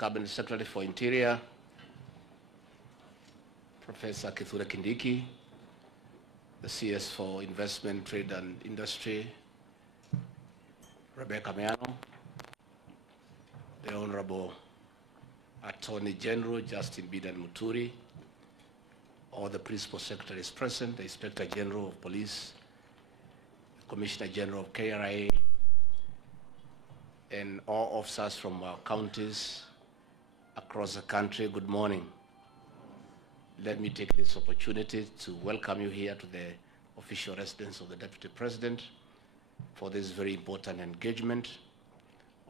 Cabinet Secretary for Interior, Professor Kithure Kindiki, the CS for Investment, Trade and Industry, Rebecca Meano, the Honorable Attorney General Justin Bidan Muturi, all the Principal Secretaries present, the Inspector General of Police, the Commissioner General of KRA, and all officers from our counties across the country, good morning. Let me take this opportunity to welcome you here to the official residence of the Deputy President for this very important engagement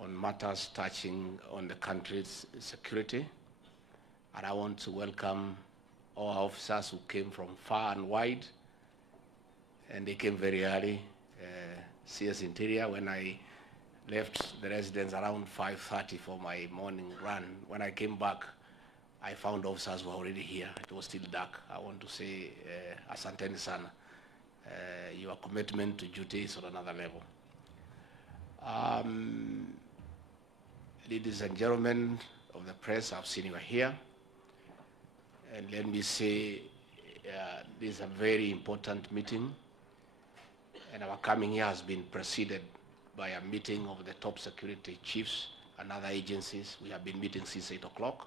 on matters touching on the country's security. And I want to welcome all our officers who came from far and wide, and they came very early. CS Interior, when I left the residence around 5:30 for my morning run, when I came back, I found officers were already here. It was still dark. I want to say, asanteni sana. Your commitment to duty is on another level. Ladies and gentlemen of the press, I've seen you here. And let me say, this is a very important meeting. And our coming here has been preceded by a meeting of the top security chiefs and other agencies. We have been meeting since 8 o'clock.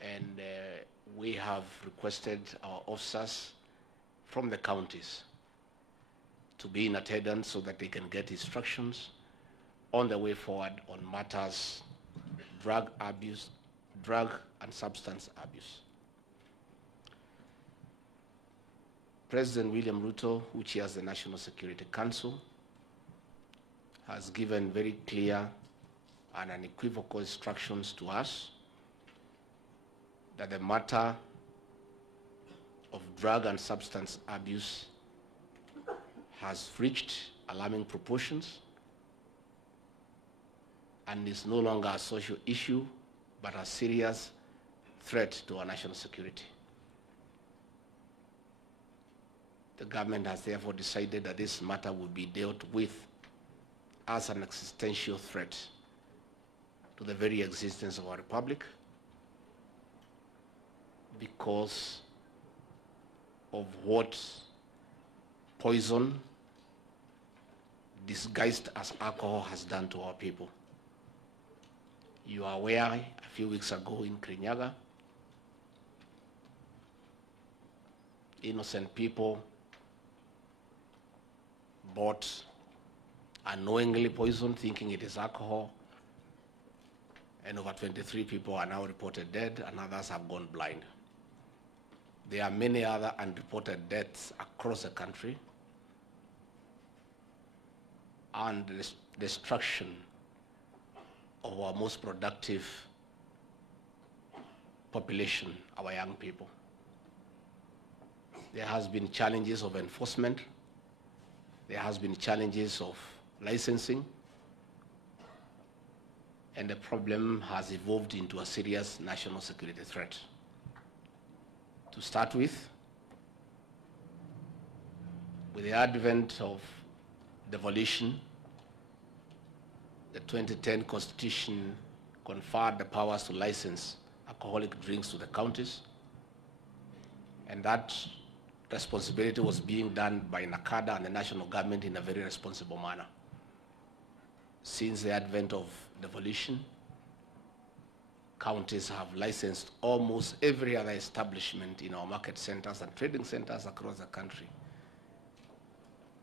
And we have requested our officers from the counties to be in attendance so that they can get instructions on the way forward on matters drug abuse, drug and substance abuse. President William Ruto, who chairs the National Security Council, has given very clear and unequivocal instructions to us that the matter of drug and substance abuse has reached alarming proportions and is no longer a social issue, but a serious threat to our national security. The government has therefore decided that this matter will be dealt with as an existential threat to the very existence of our republic because of what poison disguised as alcohol has done to our people. You are aware, a few weeks ago in Kirinyaga, innocent people bought unknowingly poison, thinking it is alcohol, and over 23 people are now reported dead, and others have gone blind. There are many other unreported deaths across the country, and the destruction of our most productive population, our young people. There has been challenges of enforcement. There has been challenges of licensing. And the problem has evolved into a serious national security threat. To start with the advent of devolution, the 2010 Constitution conferred the powers to license alcoholic drinks to the counties, and that responsibility was being done by NACADA and the national government in a very responsible manner. Since the advent of devolution, counties have licensed almost every other establishment in our market centers and trading centers across the country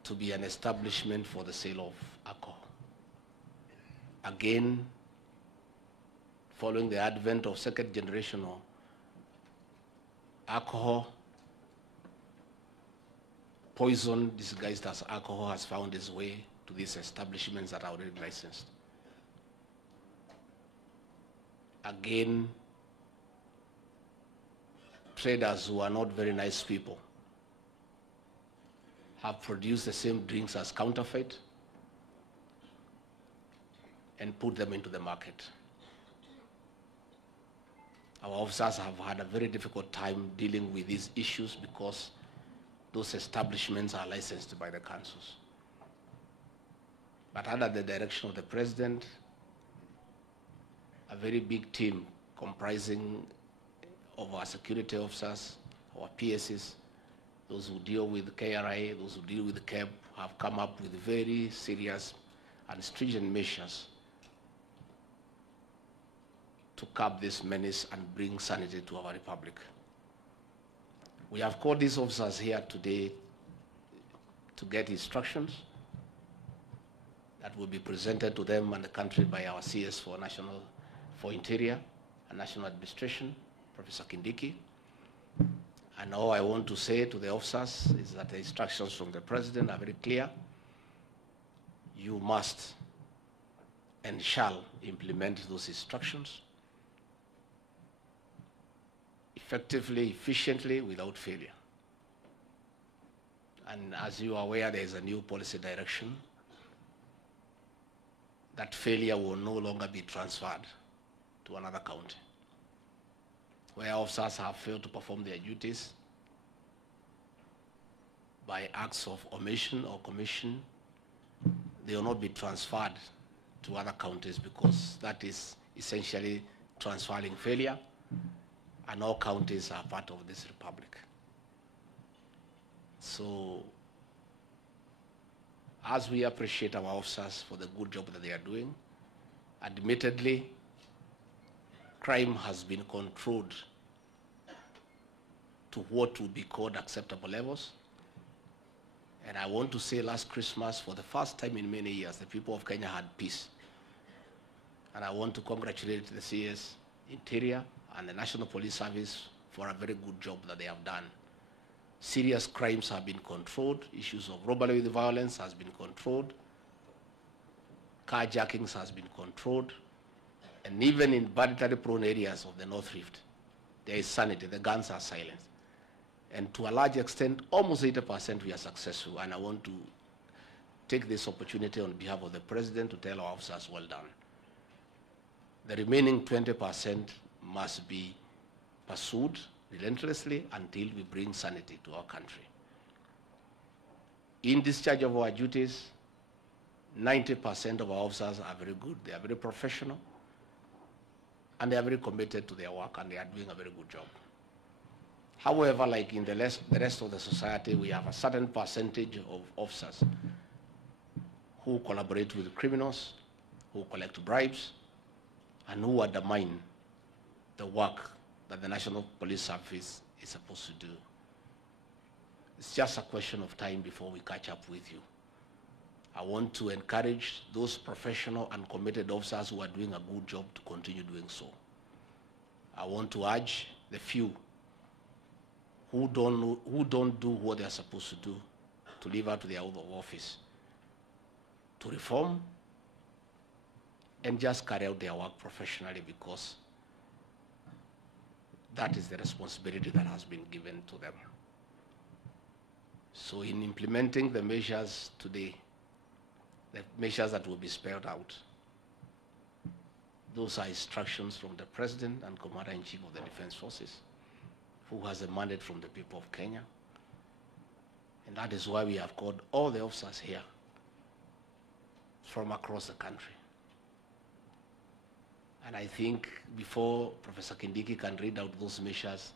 to be an establishment for the sale of alcohol. Again, following the advent of second generational alcohol, poison disguised as alcohol has found its way to these establishments that are already licensed. Again, traders who are not very nice people have produced the same drinks as counterfeit and put them into the market. Our officers have had a very difficult time dealing with these issues because those establishments are licensed by the councils. But under the direction of the President, a very big team comprising of our security officers, our PSs, those who deal with KRA, those who deal with CAB, have come up with very serious and stringent measures to curb this menace and bring sanity to our republic. We have called these officers here today to get instructions that will be presented to them and the country by our CS for Interior and National Administration, Professor Kindiki. And all I want to say to the officers is that the instructions from the President are very clear. You must and shall implement those instructions effectively, efficiently, without failure. And as you are aware, there is a new policy direction that failure will no longer be transferred to another county. Where officers have failed to perform their duties by acts of omission or commission, they will not be transferred to other counties, because that is essentially transferring failure, and all counties are part of this republic. So, as we appreciate our officers for the good job that they are doing, admittedly, crime has been controlled to what would be called acceptable levels. And I want to say last Christmas, for the first time in many years, the people of Kenya had peace. And I want to congratulate the CS Interior and the National Police Service for a very good job that they have done. Serious crimes have been controlled. Issues of robbery with violence has been controlled. Carjackings has been controlled. And even in banditry-prone areas of the North Rift, there is sanity. The guns are silenced. And to a large extent, almost 80% we are successful. And I want to take this opportunity on behalf of the President to tell our officers, well done. The remaining 20% must be pursued relentlessly until we bring sanity to our country. In discharge of our duties, 90% of our officers are very good. They are very professional, and they are very committed to their work, and they are doing a very good job. However, like in the rest of the society, we have a certain percentage of officers who collaborate with criminals, who collect bribes, and who undermine the work that the National Police Service is supposed to do. It's just a question of time before we catch up with you. I want to encourage those professional and committed officers who are doing a good job to continue doing so. I want to urge the few who don't do what they are supposed to do to live out their oath of office to reform and just carry out their work professionally, because that is the responsibility that has been given to them. So in implementing the measures today, the measures that will be spelled out, those are instructions from the President and Commander-in-Chief of the Defense Forces, who has a mandate from the people of Kenya. And that is why we have called all the officers here from across the country. And I think before Professor Kindiki can read out those measures,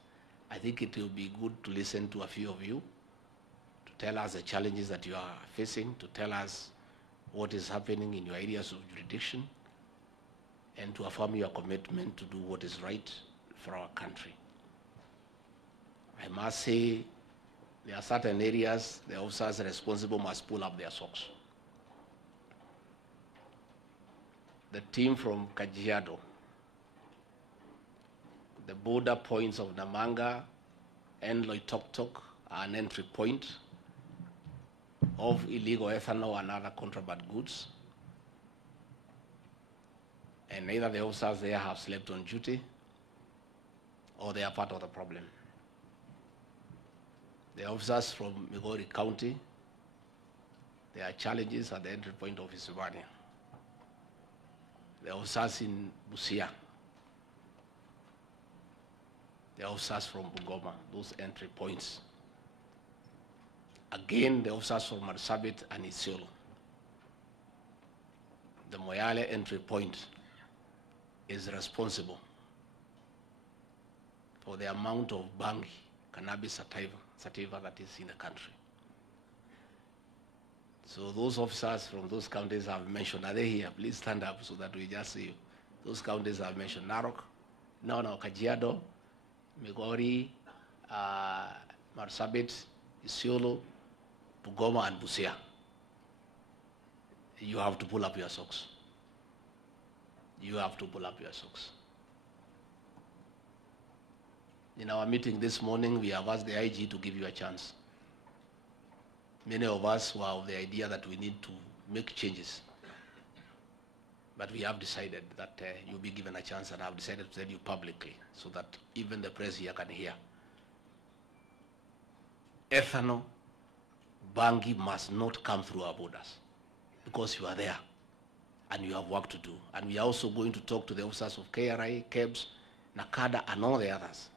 I think it will be good to listen to a few of you, to tell us the challenges that you are facing, to tell us what is happening in your areas of jurisdiction, and to affirm your commitment to do what is right for our country. I must say, there are certain areas the officers responsible must pull up their socks. The team from Kajiado, the border points of Namanga and Loitoktok are an entry point of illegal ethanol and other contraband goods. And neither the officers there have slept on duty, or they are part of the problem. The officers from Migori County, there are challenges at the entry point of Isibania. The officers in Busia, the officers from Bungoma, those entry points. Again, the officers from Marsabit and Isiolo, the Moyale entry point, is responsible for the amount of bangi, cannabis sativa that is in the country. So those officers from those counties I've mentioned, are they here? Please stand up so that we just see you. Those counties I've mentioned: Narok, Kajiado, Migori, Marsabit, Isiolo, Bungoma, and Busia. You have to pull up your socks. You have to pull up your socks. In our meeting this morning, we have asked the IG to give you a chance. Many of us were of the idea that we need to make changes. But we have decided that you'll be given a chance, and I've decided to tell you publicly so that even the press here can hear. Ethanol, bangi must not come through our borders because you are there and you have work to do. And we are also going to talk to the officers of KRI, KEBS, NACADA, and all the others.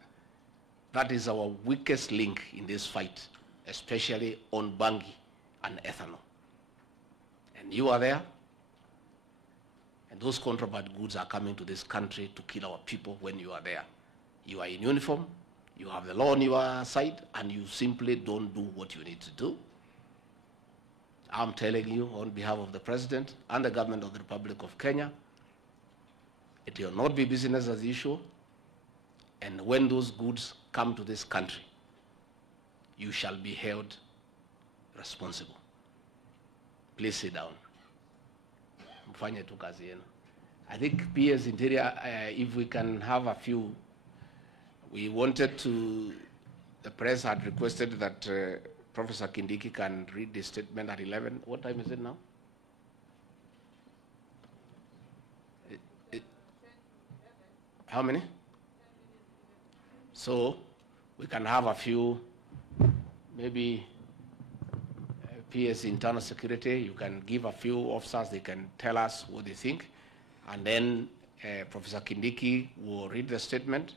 That is our weakest link in this fight, especially on bangi and ethanol. And you are there, and those contraband goods are coming to this country to kill our people when you are there. You are in uniform, you have the law on your side, and you simply don't do what you need to do. I'm telling you on behalf of the President and the government of the Republic of Kenya, it will not be business as usual, and when those goods come to this country, you shall be held responsible. Please sit down. I think PS Interior, if we can have a few, we wanted to, the press had requested that Professor Kindiki can read the statement at 11. What time is it now? How many? So we can have a few, maybe PS Internal Security, you can give a few officers, they can tell us what they think, and then Professor Kindiki will read the statement,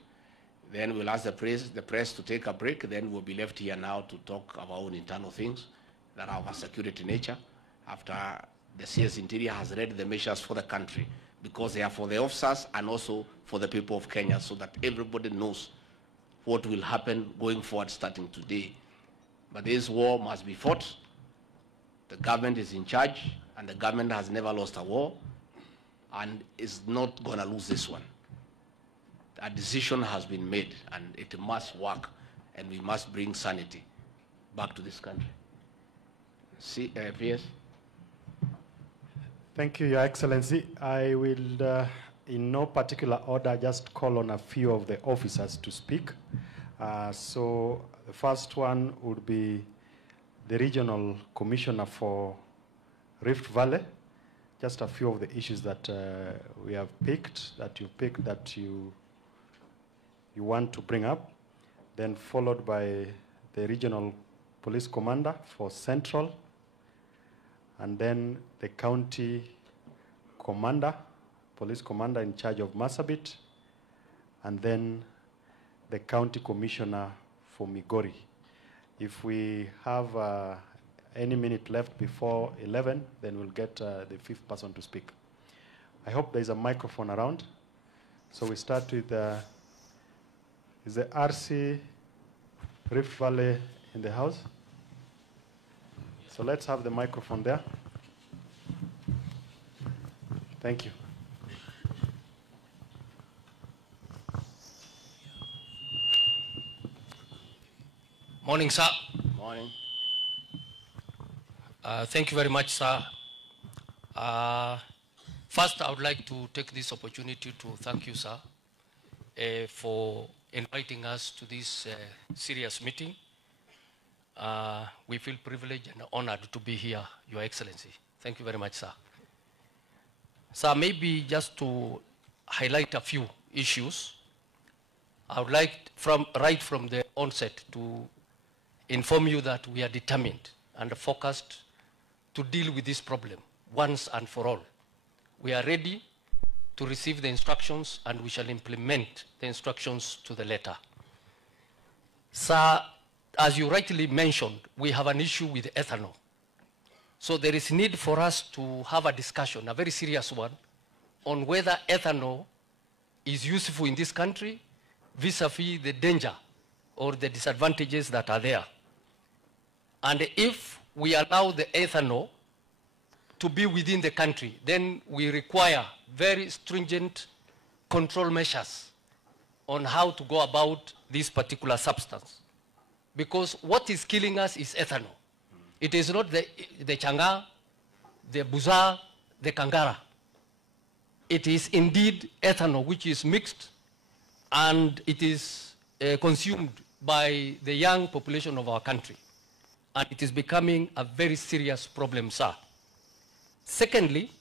then we'll ask the press to take a break, then we'll be left here now to talk about our own internal things that are of a security nature after the CS Interior has read the measures for the country, because they are for the officers and also for the people of Kenya, so that everybody knows what will happen going forward starting today. But this war must be fought. The government is in charge, and the government has never lost a war, and is not going to lose this one. A decision has been made, and it must work, and we must bring sanity back to this country. See, PS? Thank you, Your Excellency. I will, in no particular order, just call on a few of the officers to speak. So the first one would be the Regional Commissioner for Rift Valley. Just a few of the issues that we have picked, that you want to bring up. Then followed by the Regional Police Commander for Central, and then the County Commander, Police Commander in charge of Marsabit, and then the County Commissioner for Migori. If we have any minute left before 11, then we'll get the fifth person to speak. I hope there's a microphone around. So we start with, is the RC Rift Valley in the house? So let's have the microphone there. Thank you. Morning, sir. Morning. Thank you very much, sir. First, I would like to take this opportunity to thank you, sir, for inviting us to this serious meeting. We feel privileged and honored to be here, Your Excellency. Thank you very much, sir. Sir, maybe just to highlight a few issues, I would like right from the onset to inform you that we are determined and focused to deal with this problem once and for all. We are ready to receive the instructions, and we shall implement the instructions to the letter. Sir, as you rightly mentioned, we have an issue with ethanol. So there is need for us to have a discussion, a very serious one, on whether ethanol is useful in this country vis-a-vis the danger or the disadvantages that are there. And if we allow the ethanol to be within the country, then we require very stringent control measures on how to go about this particular substance. Because what is killing us is ethanol. It is not the changa, the buza, the kangara. It is indeed ethanol which is mixed and it is consumed by the young population of our country. And it is becoming a very serious problem, sir. Secondly,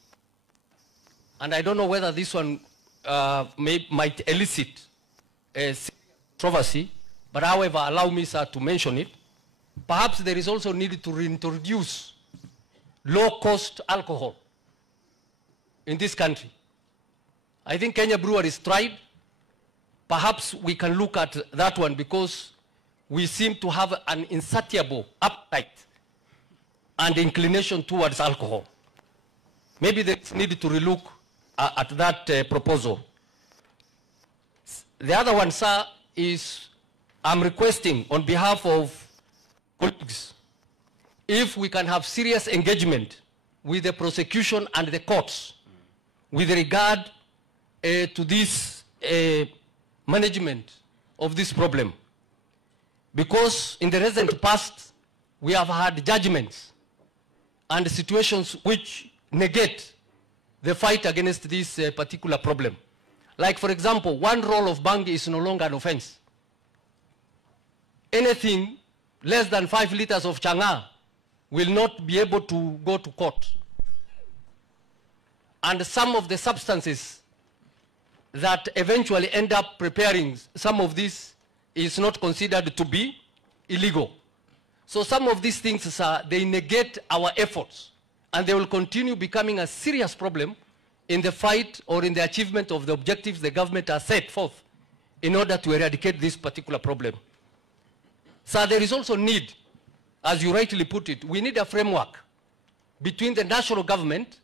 and I don't know whether this one might elicit a controversy, but however, allow me, sir, to mention it. Perhaps there is also need to reintroduce low-cost alcohol in this country. I think Kenya Breweries tried. Perhaps we can look at that one because we seem to have an insatiable appetite and inclination towards alcohol. Maybe there is need to relook at that proposal. The other one, sir, is I'm requesting on behalf of colleagues, if we can have serious engagement with the prosecution and the courts with regard to this management of this problem. Because in the recent past, we have had judgments and situations which negate the fight against this particular problem. Like, for example, one roll of bang is no longer an offense. Anything less than 5 liters of changa will not be able to go to court. And some of the substances that eventually end up preparing some of this is not considered to be illegal. So some of these things, sir, they negate our efforts and they will continue becoming a serious problem in the fight or in the achievement of the objectives the government has set forth in order to eradicate this particular problem. So there is also need, as you rightly put it, we need a framework between the national government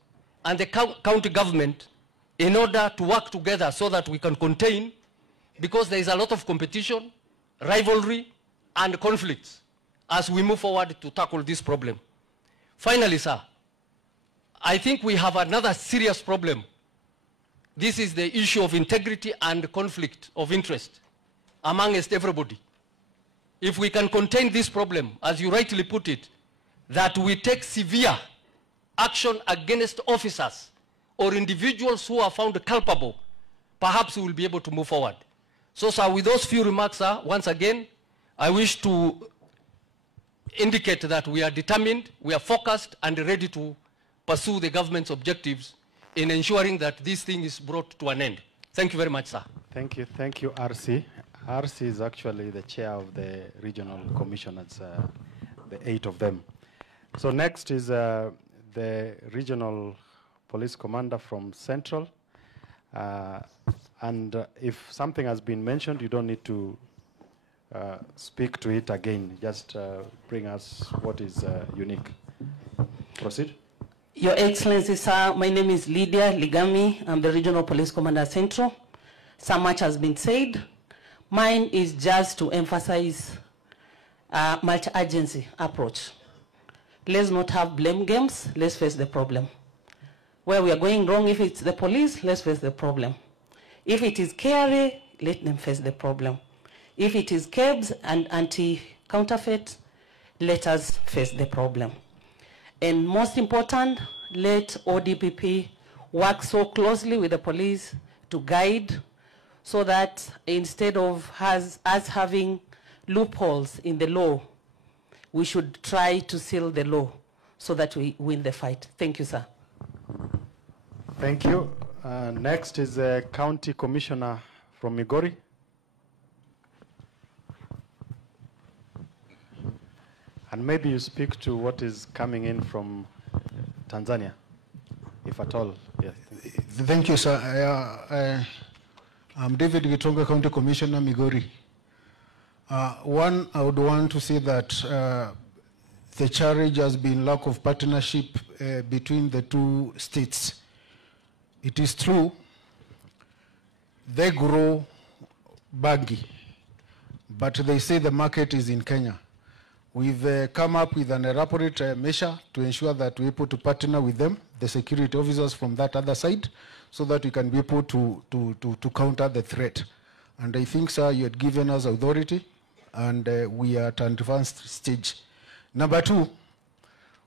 and the county government in order to work together so that we can contain, because there is a lot of competition, rivalry, and conflicts as we move forward to tackle this problem. Finally, sir, I think we have another serious problem. This is the issue of integrity and conflict of interest amongst everybody. If we can contain this problem, as you rightly put it, that we take severe action against officers or individuals who are found culpable, perhaps we will be able to move forward. So, sir, with those few remarks, sir, once again, I wish to indicate that we are determined, we are focused, and ready to pursue the government's objectives in ensuring that this thing is brought to an end. Thank you very much, sir. Thank you, RC. RC is actually the chair of the regional commissioners, the 8 of them. So next is the regional police commander from Central. And if something has been mentioned, you don't need to speak to it again. Just bring us what is unique. Proceed. Your Excellency, sir, my name is Lydia Ligami. I'm the Regional Police Commander Central. So much has been said. Mine is just to emphasize multi-agency approach. Let's not have blame games. Let's face the problem. Where we are going wrong, if it's the police, let's face the problem. If it is KRA, let them face the problem. If it is KEBS and anti-counterfeit, let us face the problem. And most important, let ODPP work so closely with the police to guide, so that instead of us having loopholes in the law, we should try to seal the law so that we win the fight. Thank you, sir. Thank you. Next is the County Commissioner from Migori. And maybe you speak to what is coming in from Tanzania, if at all. Yes. Thank you, sir. I'm David Gitonga, County Commissioner, Migori. One, I would want to say that the charge has been lack of partnership between the two states. It is true they grow bangi, but they say the market is in Kenya. We've come up with an elaborate measure to ensure that we're able to partner with them, the security officers from that other side, so that we can be able to counter the threat. And I think, sir, you had given us authority, and we are at an advanced stage. Number two,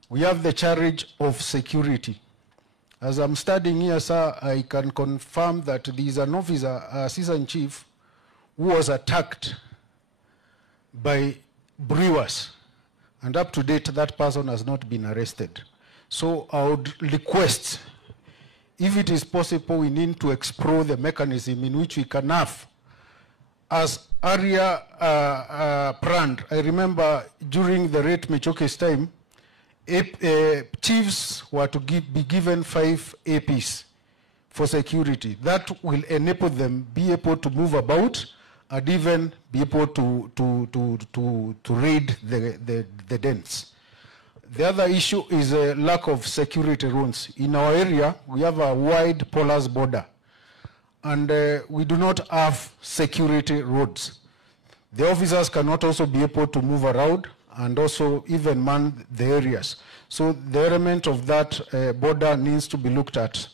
we have the charge of security. As I'm studying here, sir, I can confirm that there is an officer, assistant chief, who was attacked by brewers. And up to date, that person has not been arrested. So I would request, if it is possible, we need to explore the mechanism in which we can have, as area planned. I remember during the Rate Mechoke's time, chiefs were to be given 5 APs for security. That will enable them be able to move about and even be able to raid the dens. The other issue is a lack of security rules. In our area, we have a wide porous border, and we do not have security roads. The officers cannot also be able to move around and also even man the areas. So the element of that border needs to be looked at.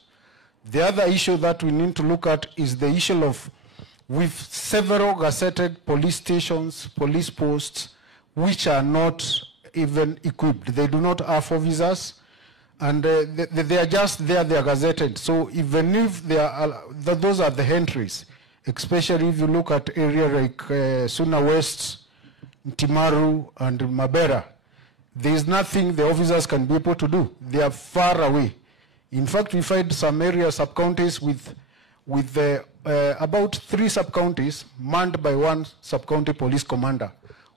The other issue that we need to look at is the issue of, with several gazetted police stations, police posts, which are not even equipped. They do not have officers, and they are just there, they are gazetted. So even if they are, those are the entries, especially if you look at area like Suna West, Timaru, and Mabera, there is nothing the officers can be able to do. They are far away. In fact, we find some area sub-counties with about 3 sub-counties manned by 1 sub-county police commander,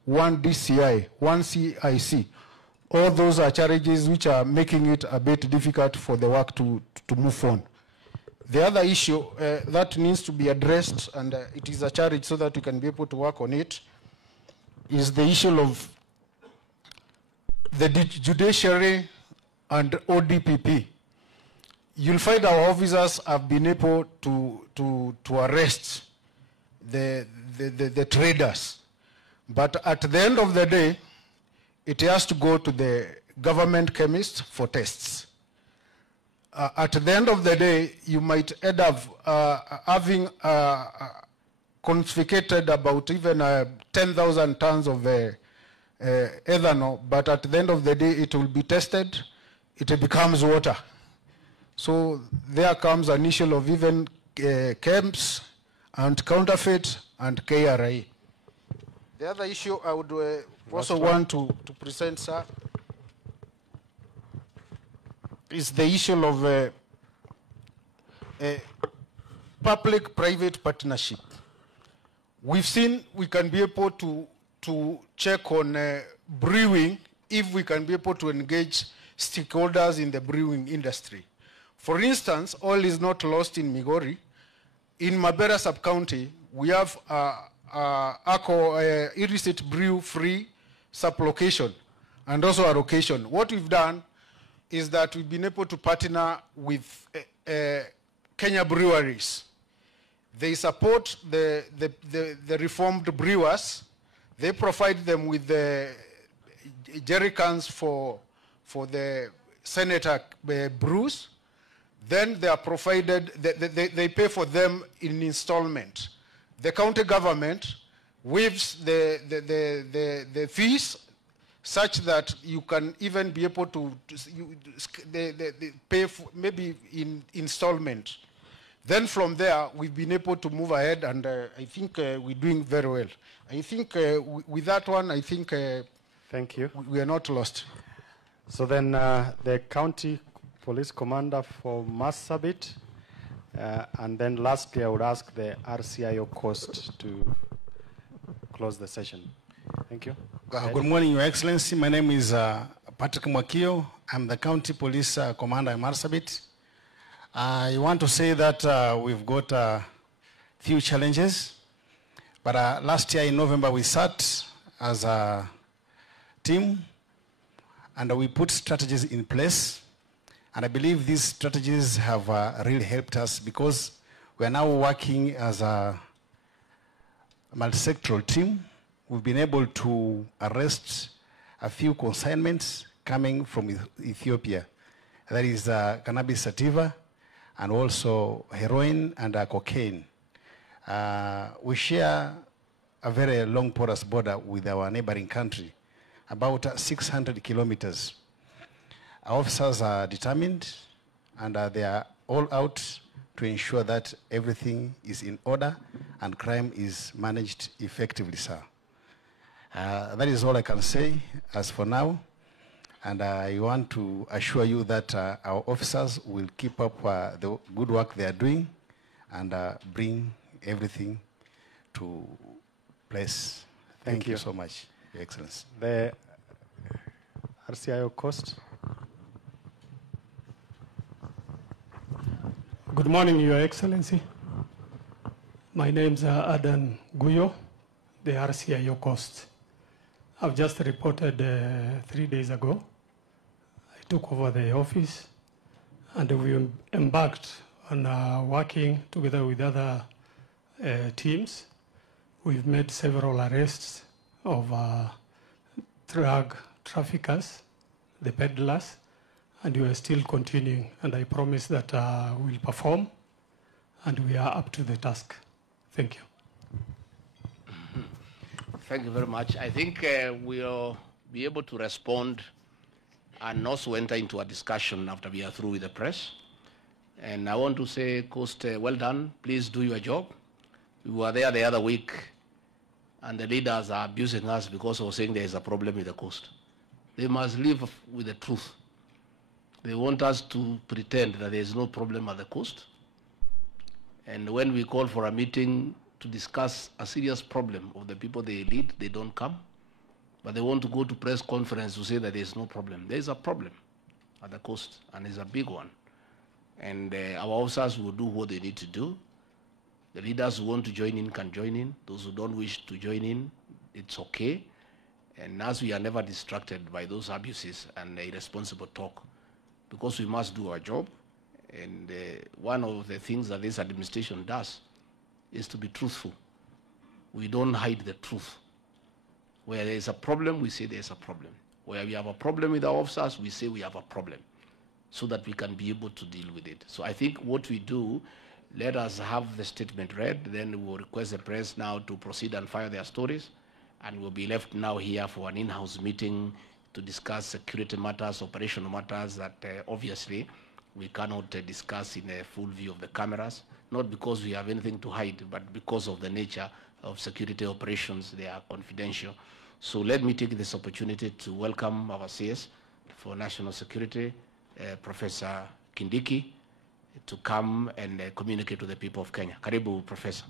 1 DCI, 1 CIC. All those are challenges which are making it a bit difficult for the work to move on. The other issue that needs to be addressed, and it is a challenge so that we can be able to work on it, is the issue of the judiciary and ODPP. You'll find our officers have been able to arrest the traders. But at the end of the day, it has to go to the government chemist for tests. At the end of the day, you might end up having confiscated about even 10,000 tons of ethanol, but at the end of the day, it will be tested, it becomes water. So there comes an issue of even camps and counterfeit and KRA. The other issue I would also want to present, sir, is the issue of public-private partnership. We've seen we can be able to check on brewing if we can be able to engage stakeholders in the brewing industry. For instance, all is not lost in Migori. In Mabera sub-county, we have illicit brew-free sub-location and also a location. What we've done is that we've been able to partner with Kenya breweries. They support the reformed brewers. They provide them with the jerry cans for the senator brews. Then they are provided, they pay for them in installment. The county government waives the fees such that you can even be able to pay for maybe in installment. Then from there, we've been able to move ahead, and I think we're doing very well. I think with that one, I think thank you. We are not lost. So then the county police commander for Marsabit, and then lastly, I would ask the RCIO Coast to close the session. Thank you. Good morning, Your Excellency. My name is Patrick Mwakio. I'm the county police commander in Marsabit. I want to say that we've got a few challenges, but last year in November we sat as a team and we put strategies in place, and I believe these strategies have really helped us, because We are now working as a multi-sectoral team. We've been able to arrest a few consignments coming from Ethiopia. That is cannabis sativa and also heroin and cocaine. We share a very long porous border with our neighboring country, about 600 kilometers. Our officers are determined and they are all out to ensure that everything is in order and crime is managed effectively, sir. That is all I can say as for now. And I want to assure you that our officers will keep up the good work they are doing and bring everything to place. Thank you so much, Your Excellency. The RCIO cost. Good morning, Your Excellency. My name is Adan Guyo, the RCIO cost. I've just reported 3 days ago. I took over the office and we embarked on working together with other teams. We've made several arrests of drug traffickers, the peddlers, and we are still continuing. And I promise that we'll perform and we are up to the task. Thank you. Thank you very much. I think we'll be able to respond and also enter into a discussion after we are through with the press. And I want to say, Coast, well done. Please do your job. We were there the other week, and the leaders are abusing us because of saying there is a problem with the coast. They must live with the truth. They want us to pretend that there is no problem at the coast. And when we call for a meeting to discuss a serious problem of the people they lead, they don't come. But they want to go to press conference to say that there is no problem. There is a problem at the coast, and it's a big one. And our officers will do what they need to do. The leaders who want to join in can join in. Those who don't wish to join in, it's okay. And as we are never distracted by those abuses and irresponsible talk, because we must do our job. And one of the things that this administration does is to be truthful. We don't hide the truth. Where there is a problem, we say there's a problem. Where we have a problem with our officers, we say we have a problem, so that we can be able to deal with it. So I think what we do, let us have the statement read, then we will request the press now to proceed and file their stories, and we'll be left now here for an in-house meeting to discuss security matters, operational matters that obviously we cannot discuss in a full view of the cameras, not because we have anything to hide, but because of the nature of security operations. They are confidential. So let me take this opportunity to welcome our CS for National Security, Professor Kindiki, to come and communicate to the people of Kenya. Karibu, Professor.